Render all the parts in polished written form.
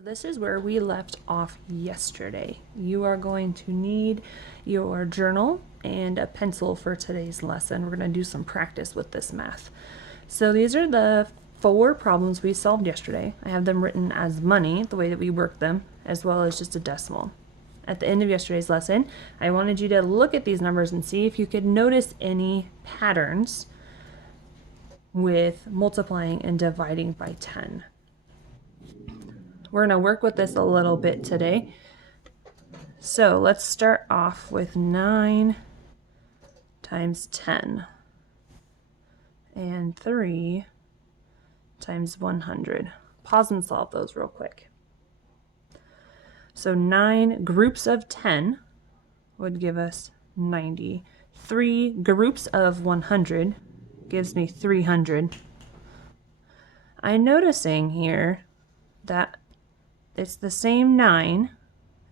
So this is where we left off yesterday. You are going to need your journal and a pencil for today's lesson. We're going to do some practice with this math. So these are the 4 problems we solved yesterday. I have them written as money, the way that we worked them, as well as just a decimal. At the end of yesterday's lesson, I wanted you to look at these numbers and see if you could notice any patterns with multiplying and dividing by 10. We're going to work with this a little bit today. So let's start off with 9 times 10 and 3 times 100. Pause and solve those real quick. So 9 groups of 10 would give us 90. 3 groups of 100 gives me 300. I'm noticing here that it's the same 9,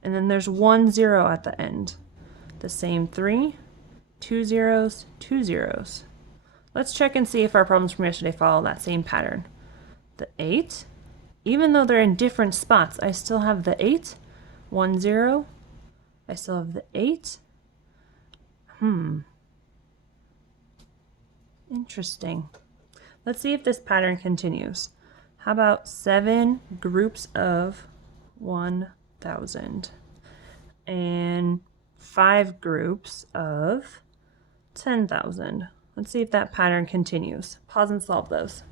and then there's 1 0 at the end. The same 3, 2 zeros, 2 zeros. Let's check and see if our problems from yesterday follow that same pattern. The 8, even though they're in different spots, I still have the 8, 1 0. I still have the 8. Interesting. Let's see if this pattern continues. How about 7 groups of 1,000 and 5 groups of 10,000? Let's see if that pattern continues. Pause and solve those.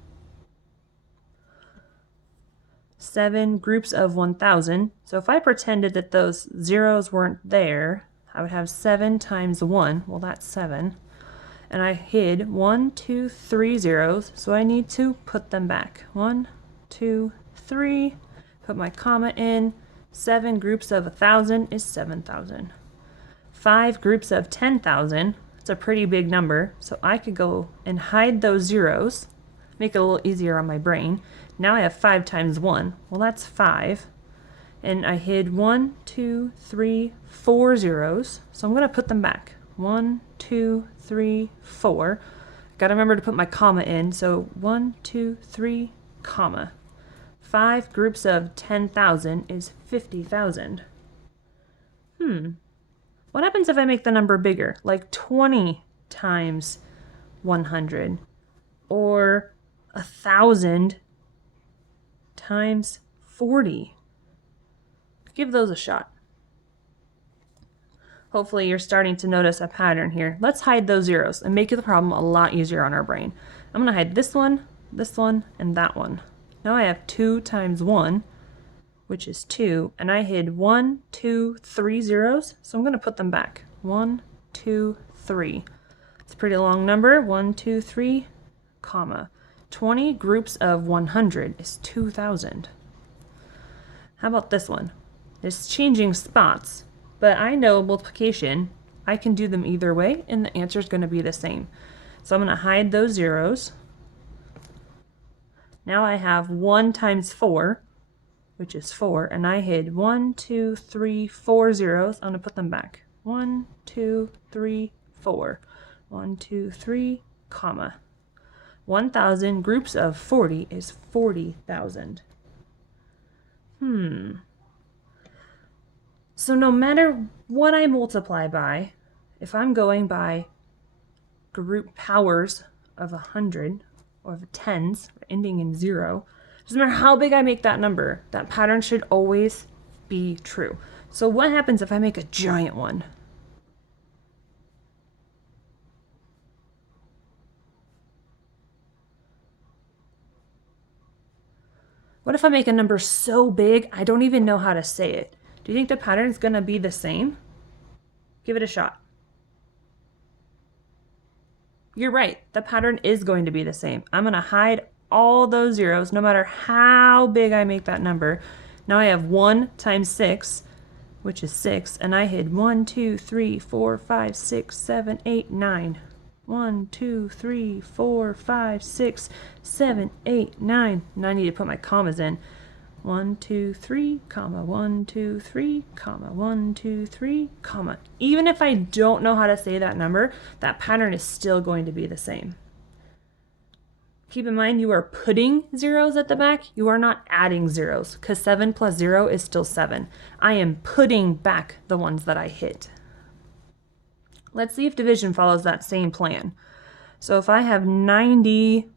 7 groups of 1,000. So if I pretended that those zeros weren't there, I would have 7 times 1. Well, that's 7. And I hid 1, 2, 3 zeros, so I need to put them back. 1, 2, 3. Put my comma in. 7 groups of 1,000 is 7,000. 5 groups of 10,000, it's a pretty big number, so I could go and hide those zeros, make it a little easier on my brain. Now I have 5 times 1. Well, that's 5. And I hid 1, 2, 3, 4 zeros, so I'm going to put them back. 1, 2, 3, 4. Got to remember to put my comma in, so 1, 2, 3, comma. 5 groups of 10,000 is 50,000. What happens if I make the number bigger, like 20 times 100, or 1,000 times 40? Give those a shot. Hopefully you're starting to notice a pattern here. Let's hide those zeros and make the problem a lot easier on our brain. I'm going to hide this one, and that one. Now I have 2 times 1, which is 2, and I hid 1, 2, 3 zeros, so I'm going to put them back. 1, 2, 3. It's a pretty long number. 1, 2, 3, comma. 20 groups of 100 is 2,000. How about this one? It's changing spots, but I know multiplication, I can do them either way, and the answer is going to be the same. So I'm going to hide those zeros. Now I have 1 times 4, which is 4, and I hid 1, 2, 3, 4 zeros. I'm going to put them back. 1, 2, 3, 4. 1, 2, 3, comma. 1,000 groups of 40 is 40,000. So no matter what I multiply by, if I'm going by group powers of 100 or of tens ending in 0, doesn't matter how big I make that number, that pattern should always be true. So what happens if I make a giant one? What if I make a number so big I don't even know how to say it? Do you think the pattern is going to be the same? Give it a shot. You're right. The pattern is going to be the same. I'm going to hide all those zeros no matter how big I make that number. Now I have 1 times 6, which is 6, and I hid 1, 2, 3, 4, 5, 6, 7, 8, 9. 1, 2, 3, 4, 5, 6, 7, 8, 9. Now I need to put my commas in. 1, 2, 3, comma, 1, 2, 3, comma, 1, 2, 3, comma. Even if I don't know how to say that number, that pattern is still going to be the same. keep in mind you are putting zeros at the back. You are not adding zeros because 7 plus 0 is still 7. I am putting back the ones that I hit. Let's see if division follows that same plan. So if I have 90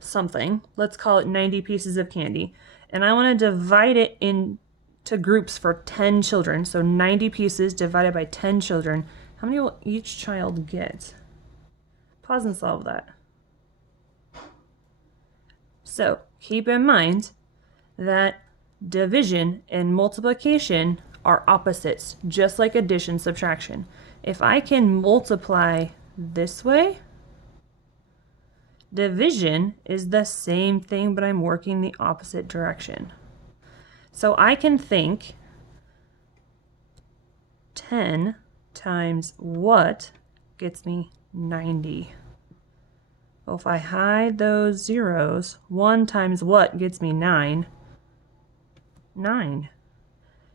something, let's call it 90 pieces of candy, and I want to divide it into groups for 10 children. So 90 pieces divided by 10 children. How many will each child get? Pause and solve that. So keep in mind that division and multiplication are opposites, just like addition, subtraction. If I can multiply this way, division is the same thing, but I'm working the opposite direction. So I can think 10 times what gets me 90. Well, if I hide those zeros, 1 times what gets me 9? 9.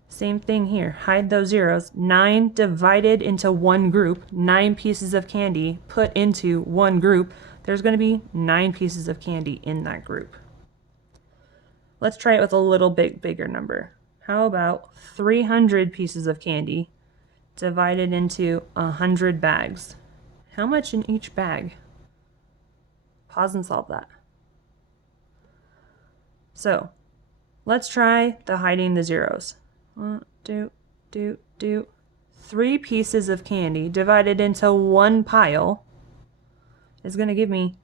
Same thing here. Hide those zeros. 9 divided into one group, 9 pieces of candy put into one group. There's going to be 9 pieces of candy in that group. Let's try it with a little bit bigger number. How about 300 pieces of candy divided into 100 bags? How much in each bag? Pause and solve that. So let's try the hiding the zeros. 3 pieces of candy divided into one pile is going to give me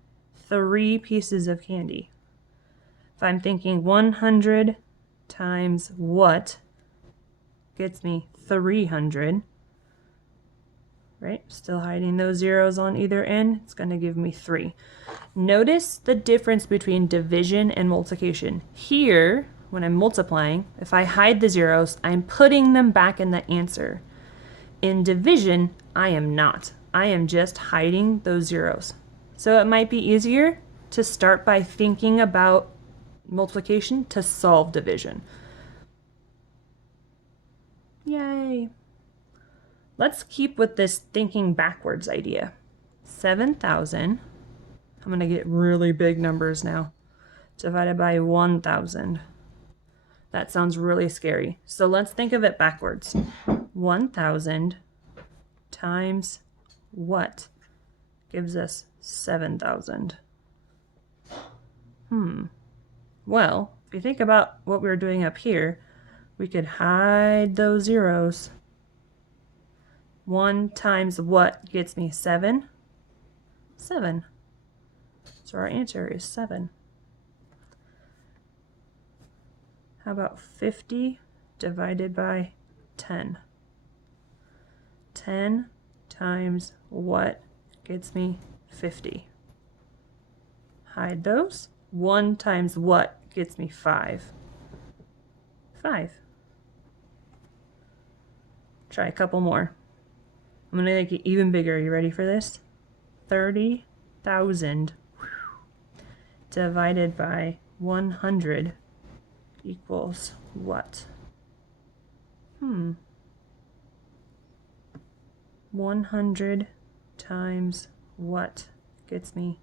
3 pieces of candy. If I'm thinking 100 times what gets me 300, right? Still hiding those zeros on either end, it's going to give me 3. Notice the difference between division and multiplication. Here, when I'm multiplying, if I hide the zeros, I'm putting them back in the answer. In division, I am not. I am just hiding those zeros. So it might be easier to start by thinking about multiplication to solve division. Yay! Let's keep with this thinking backwards idea. 7,000, I'm going to get really big numbers now, divided by 1,000. That sounds really scary. So let's think of it backwards. 1,000 times what gives us 7,000? Well, if you think about what we were doing up here, we could hide those zeros. 1 times what gets me 7? 7. So our answer is 7. How about 50 divided by 10? 10 times what gets me 50? Hide those. 1 times what gets me 5? 5. Try a couple more. I'm going to make it even bigger. Are you ready for this? 30,000 divided by 100 equals what? 100 times what gets me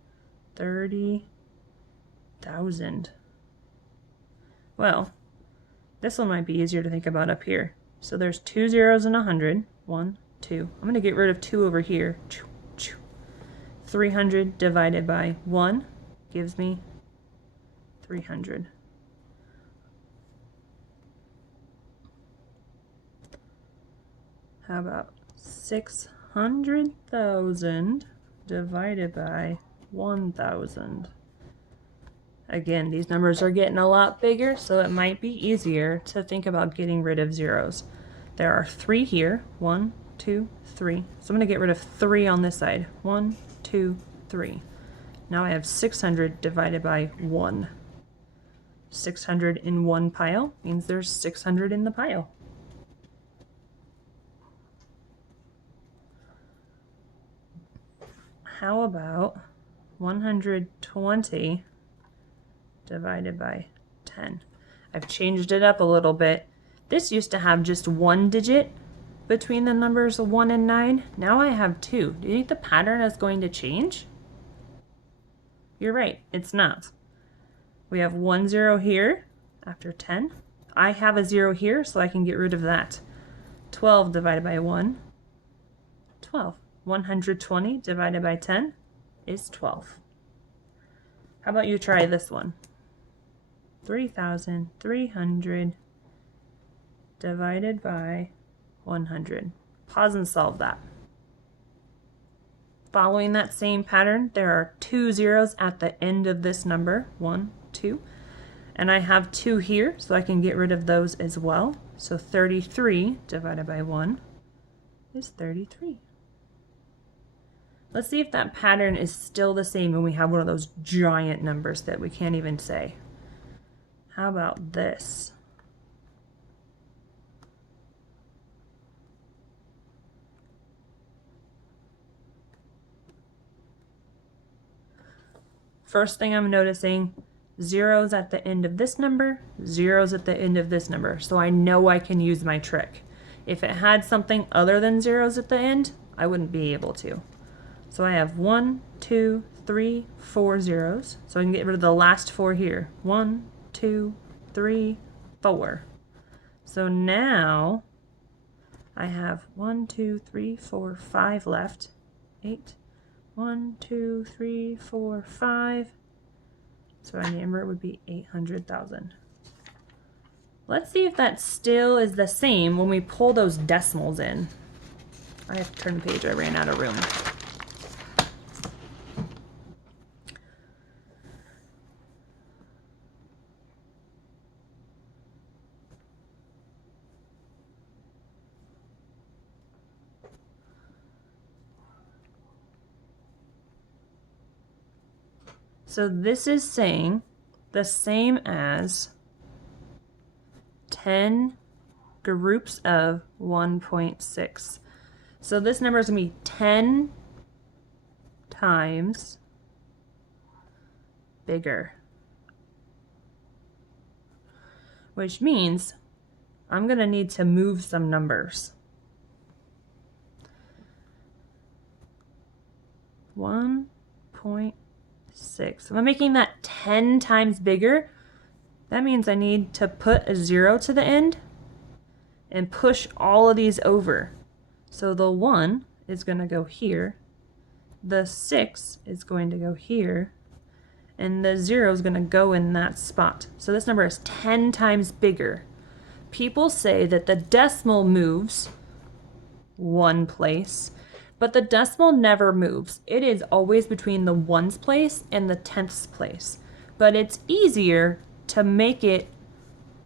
30,000? Well, this one might be easier to think about up here. So there's 2 zeros in 100. 1, 2. I'm going to get rid of 2 over here. 300 divided by 1 gives me 300. How about 600,000 divided by 1,000? Again, these numbers are getting a lot bigger, so it might be easier to think about getting rid of zeros. There are 3 here. 1, 2, 3. So I'm going to get rid of 3 on this side. 1, 2, 3. Now I have 600 divided by 1. 600 in one pile means there's 600 in the pile. How about 120 divided by 10? I've changed it up a little bit. This used to have just 1 digit between the numbers 1 and 9. Now I have 2. Do you think the pattern is going to change? you're right, it's not. We have 1 0 here after 10. I have a 0 here, so I can get rid of that. 12 divided by 1, 12. 120 divided by 10 is 12. How about you try this one? 3,300 divided by 100. Pause and solve that. Following that same pattern, there are 2 zeros at the end of this number, 1, 2. And I have 2 here, so I can get rid of those as well. So 33 divided by 1 is 33. Let's see if that pattern is still the same when we have one of those giant numbers that we can't even say. How about this? First thing I'm noticing, zeros at the end of this number, zeros at the end of this number. So I know I can use my trick. If it had something other than zeros at the end, I wouldn't be able to. So I have 1, 2, 3, 4 zeros. So I can get rid of the last 4 here. 1, 2, 3, 4. So now I have 1, 2, 3, 4, 5 left. 8. 1, 2, 3, 4, 5. So our number would be 800,000. Let's see if that still is the same when we pull those decimals in. I have to turn the page, I ran out of room. So this is saying the same as 10 groups of 1.6. So this number is going to be 10 times bigger, which means I'm going to need to move some numbers. 1.6. If I'm making that 10 times bigger, that means I need to put a 0 to the end and push all of these over. So the 1 is going to go here, the 6 is going to go here, and the 0 is going to go in that spot. So this number is 10 times bigger. People say that the decimal moves one place, but the decimal never moves. It is always between the ones place and the tenths place. But it's easier to make it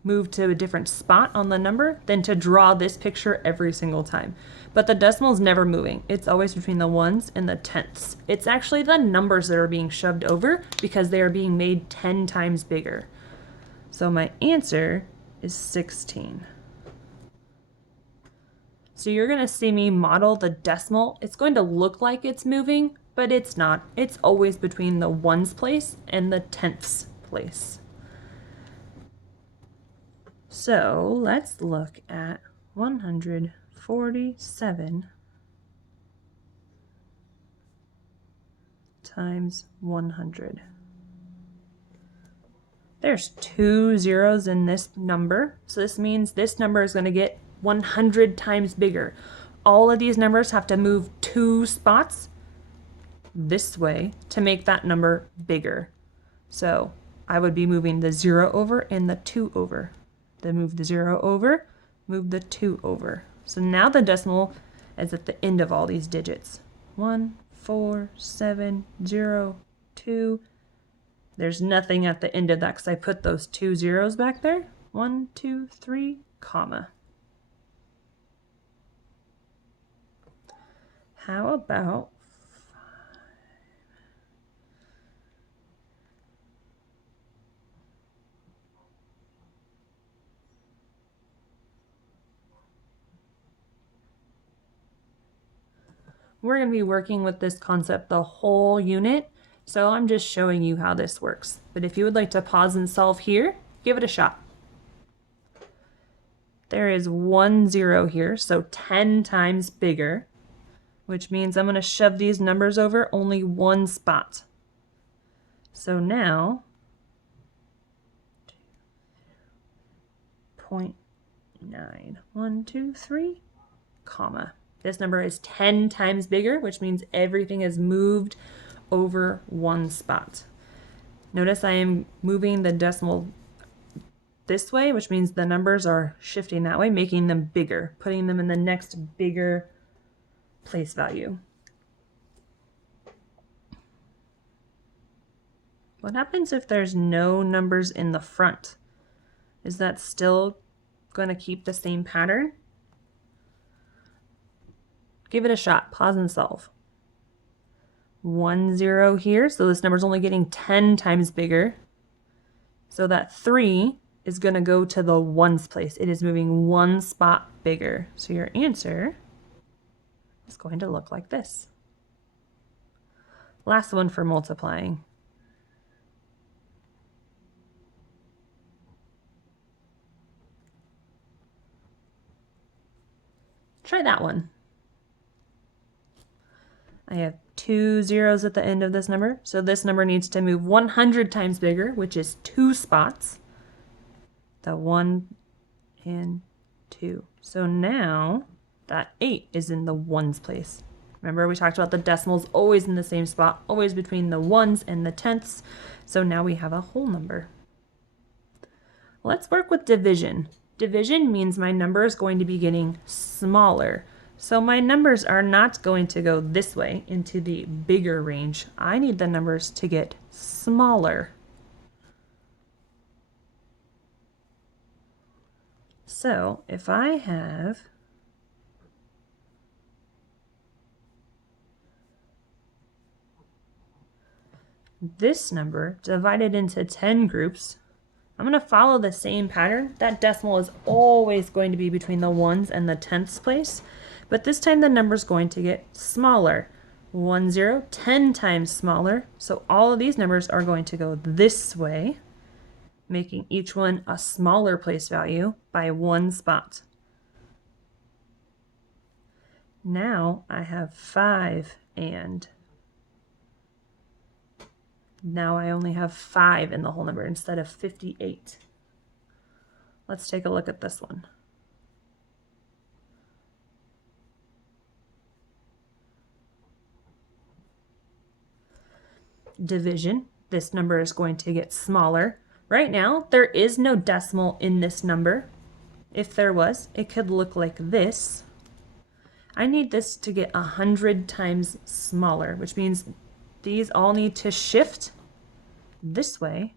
move to a different spot on the number than to draw this picture every single time. But the decimal is never moving. It's always between the ones and the tenths. It's actually the numbers that are being shoved over because they are being made 10 times bigger. So my answer is 16. So you're going to see me model the decimal. It's going to look like it's moving, but it's not. It's always between the ones place and the tenths place. So let's look at 147 times 100. There's 2 zeros in this number, so this means this number is going to get 100 times bigger. All of these numbers have to move 2 spots this way to make that number bigger. So I would be moving the 0 over and the 2 over. Then move the 0 over, move the 2 over. So now the decimal is at the end of all these digits. 1, 4, 7, 0, 2. There's nothing at the end of that because I put those 2 zeros back there. 1, 2, 3, comma. How about 5? We're going to be working with this concept the whole unit, so I'm just showing you how this works. But if you would like to pause and solve here, give it a shot. There is 1 0 here, so 10 times bigger, which means I'm going to shove these numbers over only one spot. So now 0.9, 1, 2, 3, comma. This number is 10 times bigger, which means everything is moved over one spot. Notice I am moving the decimal this way, which means the numbers are shifting that way, making them bigger, putting them in the next bigger place value. What happens if there's no numbers in the front? Is that still going to keep the same pattern? Give it a shot. Pause and solve. 1, 0 here, so this number is only getting 10 times bigger. So that 3 is going to go to the ones place. It is moving one spot bigger. So your answer is going to look like this. Last one for multiplying. Try that one. I have 2 zeros at the end of this number, so this number needs to move 100 times bigger, which is 2 spots. The 1 and 2. So now that 8 is in the ones place. Remember we talked about the decimals always in the same spot, always between the ones and the tenths. So now we have a whole number. Let's work with division. Division means my number is going to be getting smaller. So my numbers are not going to go this way into the bigger range. I need the numbers to get smaller. So if I have this number divided into 10 groups, I'm going to follow the same pattern. That decimal is always going to be between the ones and the tenths place, but this time the number is going to get smaller. 1, 0, 10 times smaller. So all of these numbers are going to go this way, making each one a smaller place value by one spot. Now I have 5 and now I only have 5 in the whole number instead of 58. Let's take a look at this one. Division, this number is going to get smaller. Right now, there is no decimal in this number. If there was, it could look like this. I need this to get 100 times smaller, which means these all need to shift this way.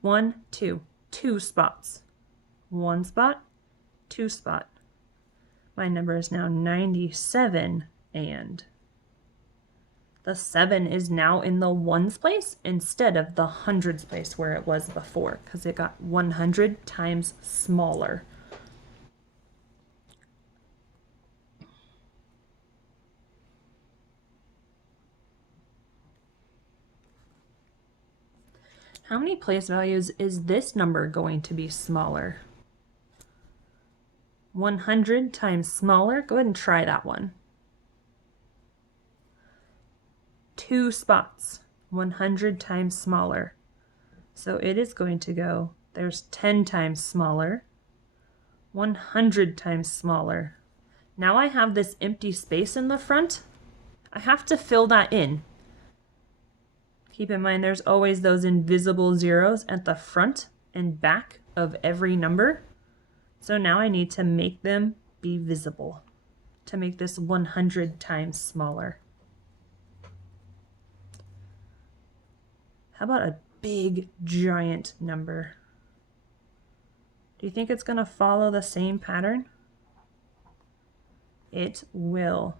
1, 2, 2 spots. 1 spot, 2 spot. My number is now 97 and the 7 is now in the ones place instead of the hundreds place where it was before because it got 100 times smaller. How many place values is this number going to be smaller? 100 times smaller. Go ahead and try that one. 2 spots, 100 times smaller. So it is going to go, there's 10 times smaller, 100 times smaller. Now I have this empty space in the front. I have to fill that in. Keep in mind there's always those invisible zeros at the front and back of every number. So now I need to make them be visible to make this 100 times smaller. How about a big, giant number? Do you think it's going to follow the same pattern? It will.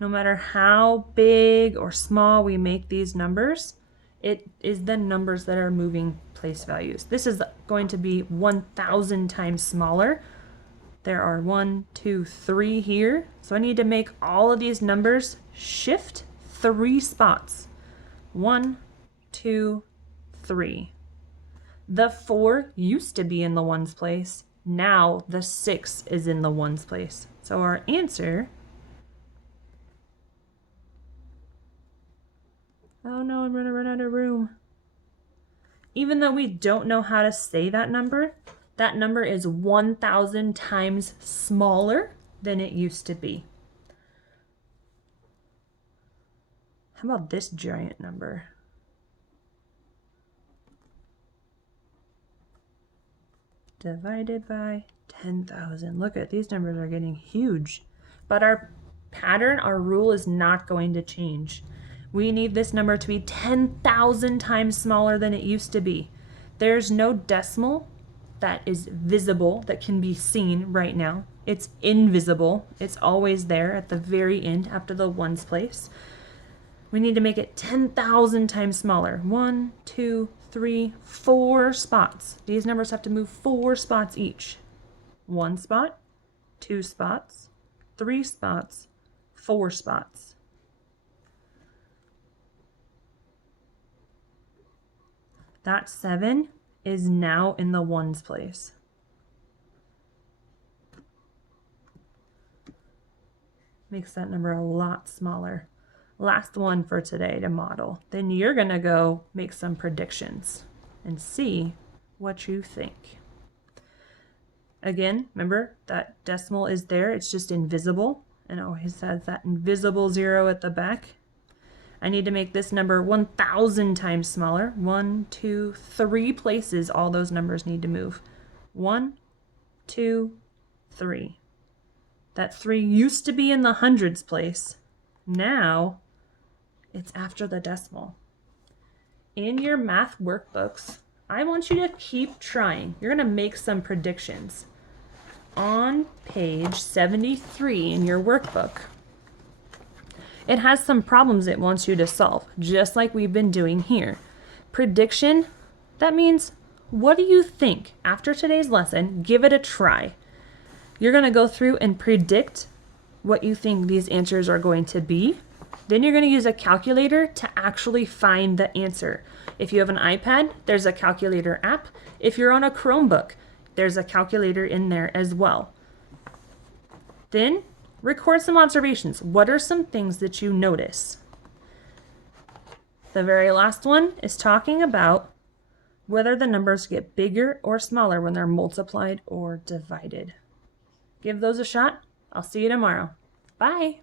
No matter how big or small we make these numbers, it is the numbers that are moving place values. This is going to be 1,000 times smaller. There are 1, 2, 3 here. So I need to make all of these numbers shift 3 spots. 1, 2, 3. The 4 used to be in the ones place. Now the 6 is in the ones place. So our answer Oh no, I'm gonna run out of room. Even though we don't know how to say that number is 1,000 times smaller than it used to be. How about this giant number? Divided by 10,000. Look at these numbers are getting huge. But our pattern, our rule is not going to change. We need this number to be 10,000 times smaller than it used to be. There's no decimal that is visible, that can be seen right now. It's invisible. It's always there at the very end after the ones place. We need to make it 10,000 times smaller. 1, 2, 3, 4 spots. These numbers have to move 4 spots each. 1 spot, 2 spots, 3 spots, 4 spots. That 7 is now in the ones place. Makes that number a lot smaller. Last one for today to model. Then you're going to go make some predictions and see what you think. Again, remember that decimal is there. It's just invisible and always has that invisible 0 at the back. I need to make this number 1,000 times smaller. 1, 2, 3 places all those numbers need to move. 1, 2, 3. That 3 used to be in the hundreds place. Now it's after the decimal. In your math workbooks, I want you to keep trying. You're going to make some predictions. On page 73 in your workbook, it has some problems it wants you to solve, just like we've been doing here. Prediction, that means, what do you think? After today's lesson, give it a try. You're going to go through and predict what you think these answers are going to be. Then you're going to use a calculator to actually find the answer. If you have an iPad, there's a calculator app. If you're on a Chromebook, there's a calculator in there as well. Then record some observations. What are some things that you notice? The very last one is talking about whether the numbers get bigger or smaller when they're multiplied or divided. Give those a shot. I'll see you tomorrow. Bye.